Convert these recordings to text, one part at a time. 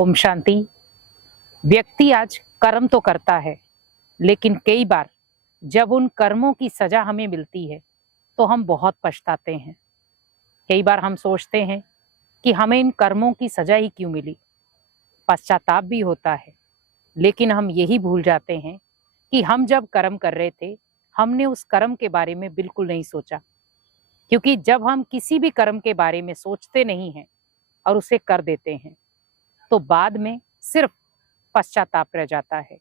ओम शांति। व्यक्ति आज कर्म तो करता है, लेकिन कई बार जब उन कर्मों की सजा हमें मिलती है तो हम बहुत पछताते हैं। कई बार हम सोचते हैं कि हमें इन कर्मों की सजा ही क्यों मिली। पश्चाताप भी होता है, लेकिन हम यही भूल जाते हैं कि हम जब कर्म कर रहे थे हमने उस कर्म के बारे में बिल्कुल नहीं सोचा। क्योंकि जब हम किसी भी कर्म के बारे में सोचते नहीं हैं और उसे कर देते हैं तो बाद में सिर्फ पश्चाताप रह जाता है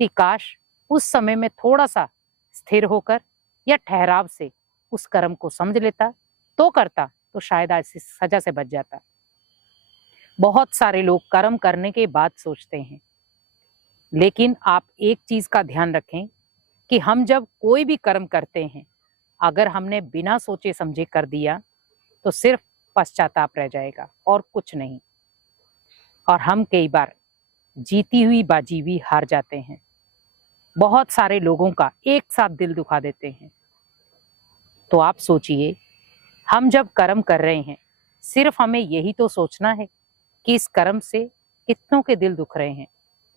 कि काश उस समय में थोड़ा सा स्थिर होकर या ठहराव से उस कर्म को समझ लेता तो करता तो शायद आज इस सजा से बच जाता। बहुत सारे लोग कर्म करने के बाद सोचते हैं, लेकिन आप एक चीज का ध्यान रखें कि हम जब कोई भी कर्म करते हैं अगर हमने बिना सोचे समझे कर दिया तो सिर्फ पश्चाताप रह जाएगा और कुछ नहीं। और हम कई बार जीती हुई बाजी भी हार जाते हैं। बहुत सारे लोगों का एक साथ दिल दुखा देते हैं। तो आप सोचिए, हम जब कर्म कर रहे हैं सिर्फ हमें यही तो सोचना है कि इस कर्म से कितनों के दिल दुख रहे हैं,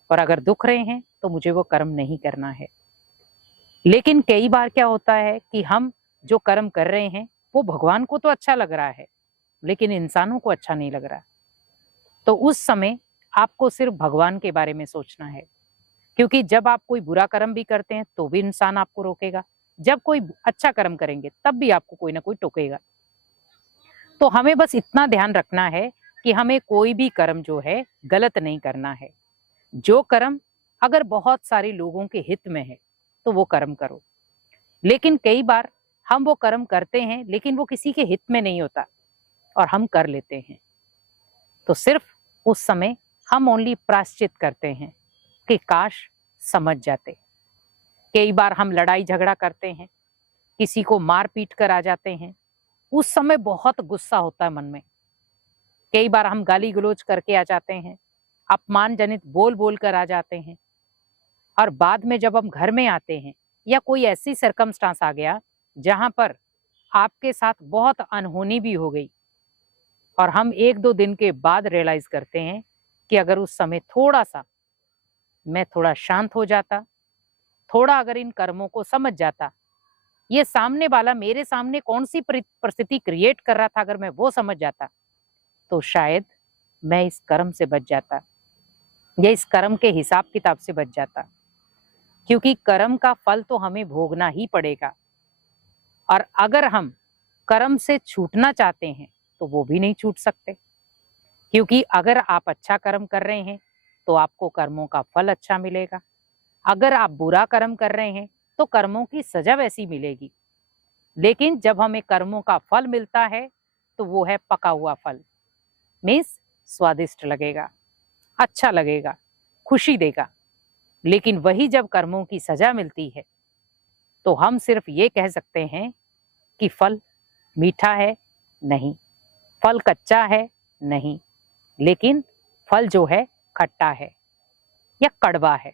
और अगर दुख रहे हैं तो मुझे वो कर्म नहीं करना है। लेकिन कई बार क्या होता है कि हम जो कर्म कर रहे हैं वो भगवान को तो अच्छा लग रहा है, लेकिन इंसानों को अच्छा नहीं लग रहा। तो उस समय आपको सिर्फ भगवान के बारे में सोचना है, क्योंकि जब आप कोई बुरा कर्म भी करते हैं तो भी इंसान आपको रोकेगा, जब कोई अच्छा कर्म करेंगे तब भी आपको कोई ना कोई टोकेगा। तो हमें बस इतना ध्यान रखना है कि हमें कोई भी कर्म जो है गलत नहीं करना है। जो कर्म अगर बहुत सारे लोगों के हित में है तो वो कर्म करो। लेकिन कई बार हम वो कर्म करते हैं लेकिन वो किसी के हित में नहीं होता और हम कर लेते हैं, तो सिर्फ उस समय हम ओनली प्रायश्चित करते हैं कि काश समझ जाते। कई बार हम लड़ाई झगड़ा करते हैं, किसी को मार पीट कर आ जाते हैं, उस समय बहुत गुस्सा होता है मन में। कई बार हम गाली गलौज करके आ जाते हैं, अपमानजनित बोल बोल कर आ जाते हैं, और बाद में जब हम घर में आते हैं या कोई ऐसी सरकमस्टांस आ गया जहां पर आपके साथ बहुत अनहोनी भी हो गई और हम एक दो दिन के बाद रियलाइज करते हैं कि अगर उस समय थोड़ा सा मैं थोड़ा शांत हो जाता, थोड़ा अगर इन कर्मों को समझ जाता, ये सामने वाला मेरे सामने कौन सी परिस्थिति क्रिएट कर रहा था अगर मैं वो समझ जाता तो शायद मैं इस कर्म से बच जाता या इस कर्म के हिसाब किताब से बच जाता। क्योंकि कर्म का फल तो हमें भोगना ही पड़ेगा, और अगर हम कर्म से छूटना चाहते हैं तो वो भी नहीं छूट सकते। क्योंकि अगर आप अच्छा कर्म कर रहे हैं तो आपको कर्मों का फल अच्छा मिलेगा, अगर आप बुरा कर्म कर रहे हैं तो कर्मों की सजा वैसी मिलेगी। लेकिन जब हमें कर्मों का फल मिलता है तो वो है पका हुआ फल, मीन्स स्वादिष्ट लगेगा, अच्छा लगेगा, खुशी देगा। लेकिन वही जब कर्मों की सजा मिलती है तो हम सिर्फ ये कह सकते हैं कि फल मीठा है नहीं, फल कच्चा है नहीं, लेकिन फल जो है खट्टा है या कड़वा है।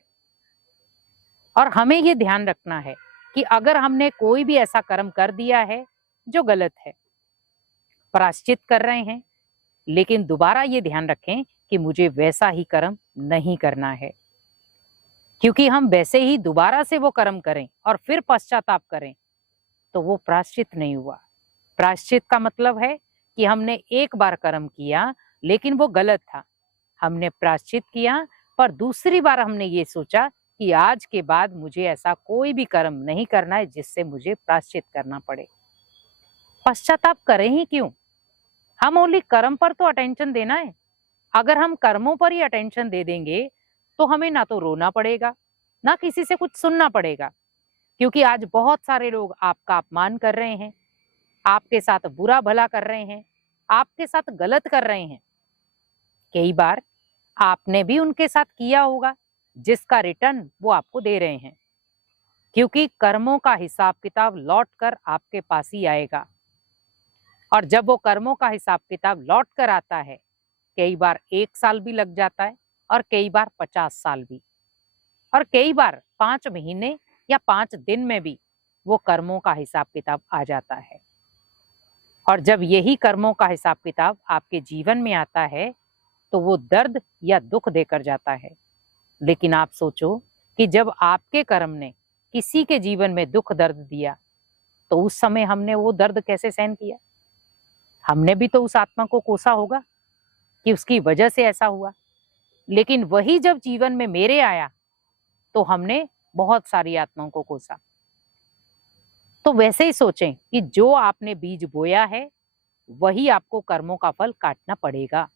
और हमें ये ध्यान रखना है कि अगर हमने कोई भी ऐसा कर्म कर दिया है जो गलत है, प्रायश्चित कर रहे हैं, लेकिन दोबारा ये ध्यान रखें कि मुझे वैसा ही कर्म नहीं करना है। क्योंकि हम वैसे ही दोबारा से वो कर्म करें और फिर पश्चाताप करें तो वो प्रायश्चित नहीं हुआ। प्रायश्चित का मतलब है कि हमने एक बार कर्म किया लेकिन वो गलत था, हमने प्रायश्चित किया, पर दूसरी बार हमने ये सोचा कि आज के बाद मुझे ऐसा कोई भी कर्म नहीं करना है जिससे मुझे प्रायश्चित करना पड़े। पश्चाताप करें ही क्यों? हम ओनली कर्म पर तो अटेंशन देना है। अगर हम कर्मों पर ही अटेंशन दे देंगे तो हमें ना तो रोना पड़ेगा ना किसी से कुछ सुनना पड़ेगा। क्योंकि आज बहुत सारे लोग आपका अपमान कर रहे हैं, आपके साथ बुरा भला कर रहे हैं, आपके साथ गलत कर रहे हैं। कई बार आपने भी उनके साथ किया होगा जिसका रिटर्न वो आपको दे रहे हैं। क्योंकि कर्मों का हिसाब किताब लौट कर आपके पास ही आएगा, और जब वो कर्मों का हिसाब किताब लौट कर आता है कई बार 1 साल भी लग जाता है और कई बार 50 साल भी, और कई बार 5 महीने या 5 दिन में भी वो कर्मों का हिसाब किताब आ जाता है। और जब यही कर्मों का हिसाब किताब आपके जीवन में आता है तो वो दर्द या दुख देकर जाता है। लेकिन आप सोचो कि जब आपके कर्म ने किसी के जीवन में दुख दर्द दिया, तो उस समय हमने वो दर्द कैसे सहन किया? हमने भी तो उस आत्मा को कोसा होगा कि उसकी वजह से ऐसा हुआ। लेकिन वही जब जीवन में मेरे आया, तो हमने बहुत सारी आत्माओं को कोसा। तो वैसे ही सोचें कि जो आपने बीज बोया है, वही आपको कर्मों का फल काटना पड़ेगा।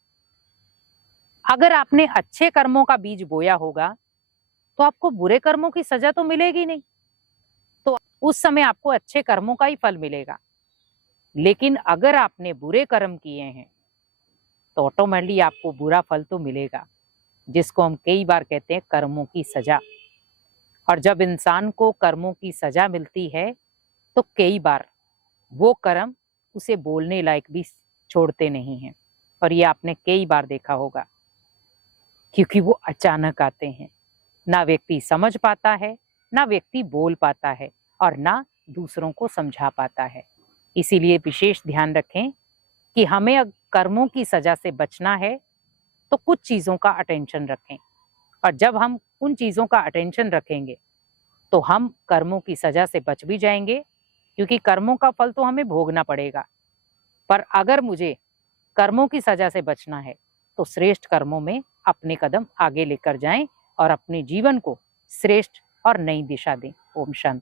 अगर आपने अच्छे कर्मों का बीज बोया होगा, तो आपको बुरे कर्मों की सजा तो मिलेगी नहीं, तो उस समय आपको अच्छे कर्मों का ही फल मिलेगा। लेकिन अगर आपने बुरे कर्म किए हैं, तो ऑटोमेटिकली आपको बुरा फल तो मिलेगा, जिसको हम कई बार कहते हैं कर्मों की सजा। और जब इंसान को कर्मों की सजा मिलती है, तो कई बार वो कर्म उसे बोलने लायक भी छोड़ते नहीं हैं। और ये आपने कई बार देखा होगा, क्योंकि वो अचानक आते हैं। ना व्यक्ति समझ पाता है, ना व्यक्ति बोल पाता है, और ना दूसरों को समझा पाता है। इसीलिए विशेष ध्यान रखें कि हमें कर्मों की सजा से बचना है, तो कुछ चीजों का अटेंशन रखें। और जब हम उन चीजों का अटेंशन रखेंगे, तो हम कर्मों की सजा से बच भी जाएंगे, क्योंकि कर्मों का फल तो हमें भोगना पड़ेगा। पर अगर मुझे कर्मों की सजा से बचना है, तो श्रेष्ठ कर्मों में अपने कदम आगे लेकर जाएं और अपने जीवन को श्रेष्ठ और नई दिशा दें। ओम शांति।